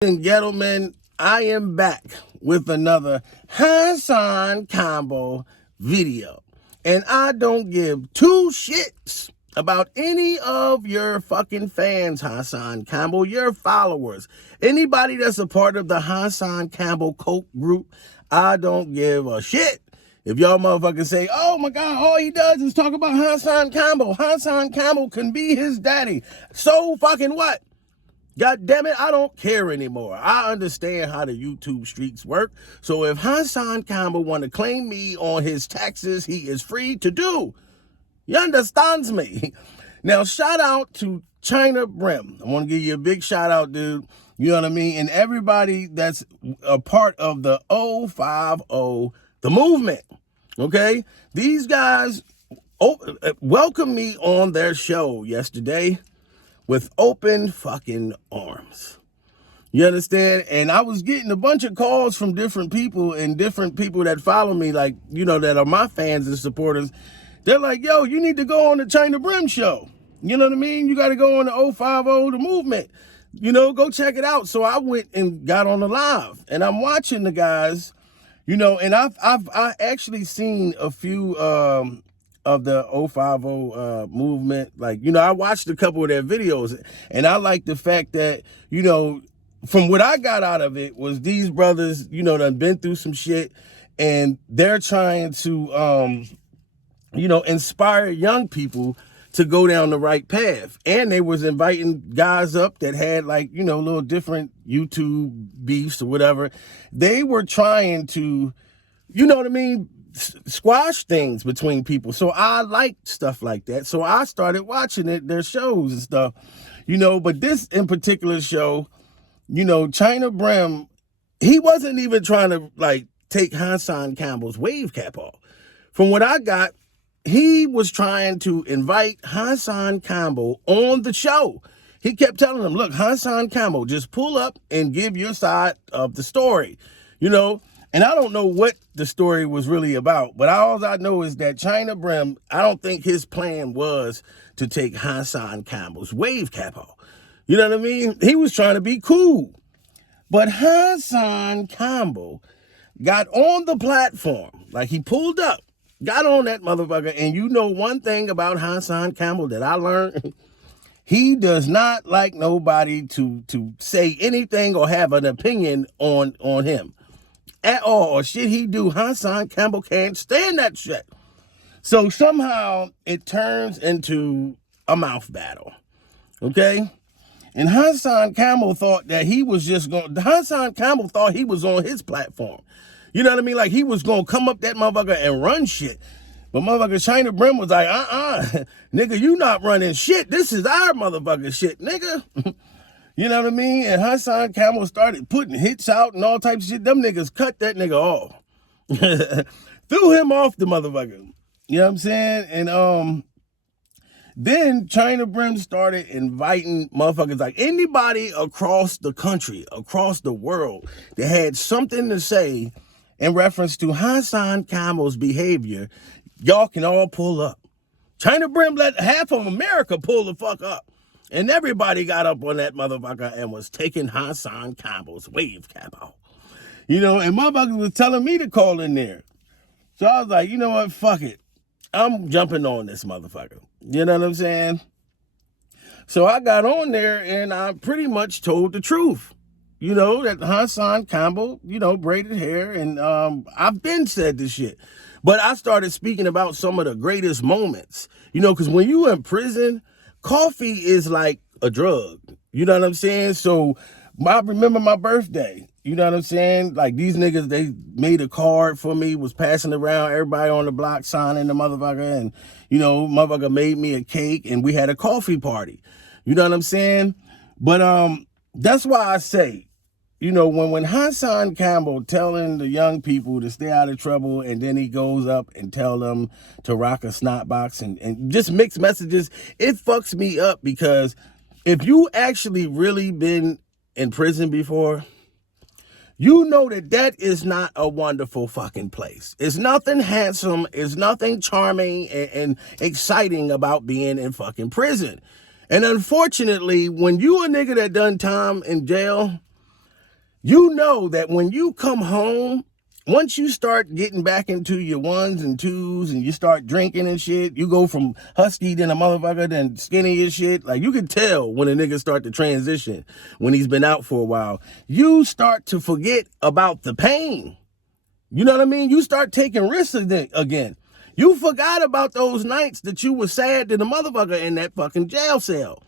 And gentlemen, I am back with another HassanCampbell video. And I don't give two shits about any of your fucking fans, HassanCampbell, your followers. Anybody that's a part of the HassanCampbell cult group, I don't give a shit. If y'all motherfuckers say, oh my God, all he does is talk about HassanCampbell. HassanCampbell can be his daddy. So fucking what? God damn it, I don't care anymore. I understand how the YouTube streets work. So if HassanCampbell want to claim me on his taxes, he is free to do. You understands me? Now, shout out to Chyna Brim. I want to give you a big shout out, dude. You know what I mean? And everybody that's a part of the 050, the movement. Okay? These guys welcomed me on their show yesterday with open fucking arms. You understand? And I was getting a bunch of calls from different people and different people that follow me, like, you know, that are my fans and supporters. They're like, yo, you need to go on the Chyna Brim show. You know what I mean? You got to go on the 050, the movement. You know, go check it out. So I went and got on the live. And I'm watching the guys, you know, and I actually seen a few of the 050 movement. Like, you know, I watched a couple of their videos, and I like the fact that, you know, from what I got out of it was these brothers, you know, done been through some shit, and they're trying to, you know, inspire young people to go down the right path. And they was inviting guys up that had, like, you know, little different YouTube beefs or whatever. They were trying to, you know what I mean, squash things between people. So I like stuff like that. So I started watching their shows and stuff, you know. But this in particular show, you know, Chyna Brim, he wasn't even trying to like take HassanCampbell's wave cap off. From what I got, he was trying to invite HassanCampbell on the show. He kept telling him, look, HassanCampbell, just pull up and give your side of the story, you know. And I don't know what the story was really about, but all I know is that Chyna Brim, I don't think his plan was to take HassanCampbell's wave cap off. You know what I mean? He was trying to be cool. But HassanCampbell got on the platform, like he pulled up, got on that motherfucker, and you know one thing about HassanCampbell that I learned? He does not like nobody to say anything or have an opinion on him at all, or shit he do. HassanCampbell can't stand that shit. So somehow it turns into a mouth battle, okay? And HassanCampbell thought that he was just going, HassanCampbell thought he was on his platform. You know what I mean? Like he was going to come up that motherfucker and run shit. But motherfucker Chyna Brim was like, nigga, you not running shit. This is our motherfucking shit, nigga. You know what I mean? And HassanCampbell started putting hits out and all types of shit. Them niggas cut that nigga off. Threw him off the motherfucker. You know what I'm saying? And then Chyna Brim started inviting motherfuckers, like anybody across the country, across the world, that had something to say in reference to HassanCampbell's behavior. Y'all can all pull up. Chyna Brim let half of America pull the fuck up. And everybody got up on that motherfucker and was taking HassanCampbell's wave cap out. You know, and motherfuckers was telling me to call in there. So I was like, you know what, fuck it. I'm jumping on this motherfucker. You know what I'm saying? So I got on there and I pretty much told the truth. You know, that HassanCampbell, you know, braided hair. And I've been said this shit. But I started speaking about some of the greatest moments. You know, because when you in prison, coffee is like a drug. You know what I'm saying? So I remember my birthday. You know what I'm saying? Like these niggas, they made a card for me, was passing around, everybody on the block signing the motherfucker. And, you know, motherfucker made me a cake and we had a coffee party. You know what I'm saying? But that's why I say, you know, when HassanCampbell telling the young people to stay out of trouble, and then he goes up and tell them to rock a snot box and just mix messages, it fucks me up. Because if you actually really been in prison before, you know that that is not a wonderful fucking place. It's nothing handsome, it's nothing charming and exciting about being in fucking prison. And unfortunately, when you a nigga that done time in jail, You know that when you come home, once you start getting back into your ones and twos and you start drinking and shit, you go from husky then a motherfucker then skinny and shit. Like, you can tell when a nigga start to transition when he's been out for a while. You start to forget about the pain. You know what I mean? You start taking risks again. You forgot about those nights that you were sad to the motherfucker in that fucking jail cell.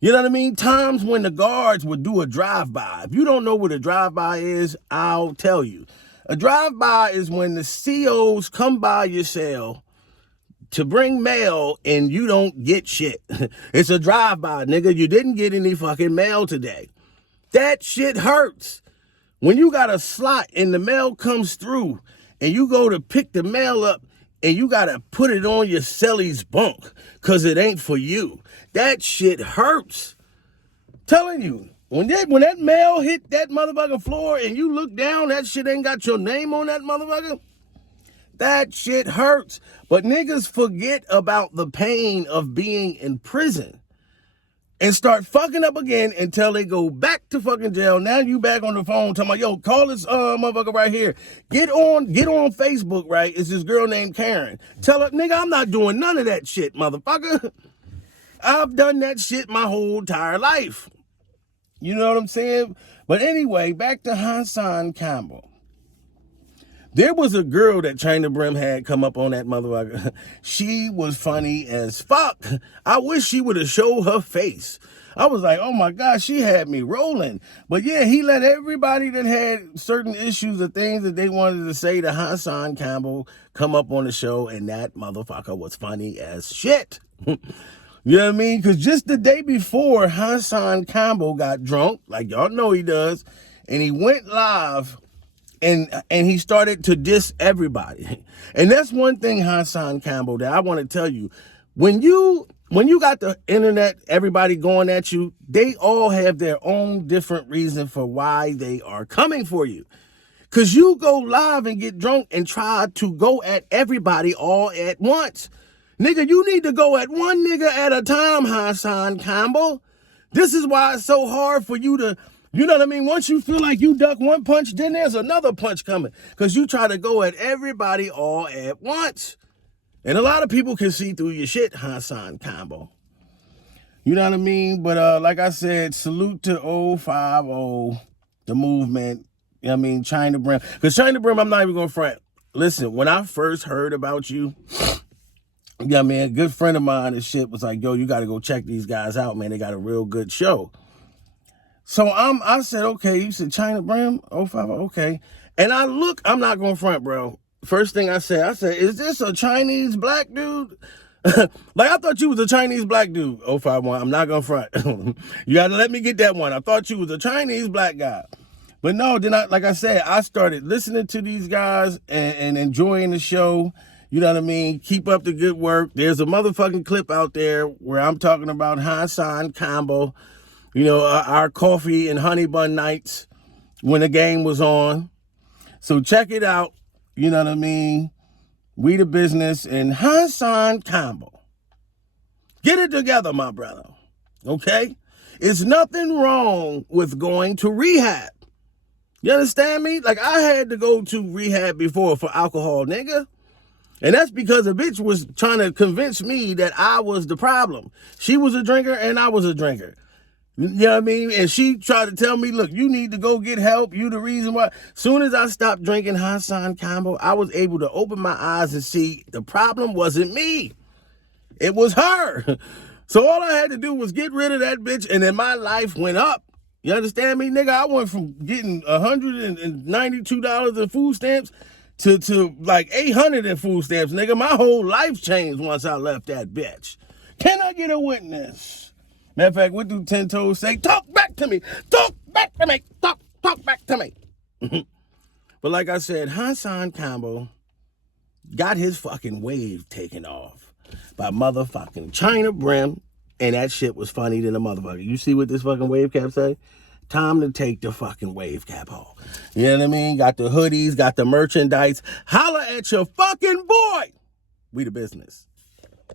You know what I mean? Times when the guards would do a drive-by. If you don't know what a drive-by is, I'll tell you. A drive-by is when the COs come by your cell to bring mail and you don't get shit. It's a drive-by, nigga. You didn't get any fucking mail today. That shit hurts. When you got a slot and the mail comes through and you go to pick the mail up and you got to put it on your cellie's bunk because it ain't for you. That shit hurts. Telling you. When that mail hit that motherfucking floor and you look down, that shit ain't got your name on that motherfucker. That shit hurts. But niggas forget about the pain of being in prison and start fucking up again until they go back to fucking jail. Now you back on the phone talking about, yo, call this motherfucker right here. Get on Facebook, right? It's this girl named Karen. Tell her, nigga, I'm not doing none of that shit, motherfucker. I've done that shit my whole entire life. You know what I'm saying? But anyway, back to HassanCampbell. There was a girl that Chyna Brim had come up on that motherfucker. She was funny as fuck. I wish she would have showed her face. I was like, oh my God, she had me rolling. But yeah, he let everybody that had certain issues or things that they wanted to say to HassanCampbell come up on the show, and that motherfucker was funny as shit. You know what I mean? Because just the day before, HassanCampbell got drunk, like y'all know he does, and he went live and he started to diss everybody. And that's one thing, HassanCampbell, that I want to tell you. When you got the internet, everybody going at you, they all have their own different reason for why they are coming for you. Because you go live and get drunk and try to go at everybody all at once. Nigga, you need to go at one nigga at a time, HassanCampbell. This is why it's so hard for you to, you know what I mean? Once you feel like you duck one punch, then there's another punch coming. Because you try to go at everybody all at once. And a lot of people can see through your shit, HassanCampbell. You know what I mean? But like I said, salute to 050, the movement. You know what I mean? Chyna Brim. Because Chyna Brim, I'm not even going to front. Listen, when I first heard about you, yeah, man, a good friend of mine and shit was like, yo, you got to go check these guys out, man. They got a real good show. So I said, okay. You said Chyna Brim, 050, okay. And I'm not going front, bro. First thing I said, is this a Chinese black dude? Like, I thought you was a Chinese black dude, 051. I'm not going front. You got to let me get that one. I thought you was a Chinese black guy. But no, then like I said, I started listening to these guys and enjoying the show. You know what I mean? Keep up the good work. There's a motherfucking clip out there where I'm talking about HassanCampbell, you know, our coffee and honey bun nights when the game was on. So check it out. You know what I mean? We the business and HassanCampbell. Get it together, my brother. Okay? It's nothing wrong with going to rehab. You understand me? Like, I had to go to rehab before for alcohol, nigga. And that's because a bitch was trying to convince me that I was the problem. She was a drinker and I was a drinker. You know what I mean? And she tried to tell me, look, you need to go get help. You the reason why. Soon as I stopped drinking HassanCampbell, I was able to open my eyes and see the problem wasn't me. It was her. So all I had to do was get rid of that bitch, and then my life went up. You understand me, nigga? I went from getting $192 in food stamps to like 800 in food stamps, nigga. My whole life changed once I left that bitch. Can I get a witness? Matter of fact, what do 10 Toes say? Talk back to me. Talk back to me. Talk back to me. But like I said, HassanCampbell got his fucking wave taken off by motherfucking Chyna Brim, and that shit was funny than a motherfucker. You see what this fucking wave cap say? Time to take the fucking wave cap off. You know what I mean? Got the hoodies, got the merchandise. Holla at your fucking boy. We the business.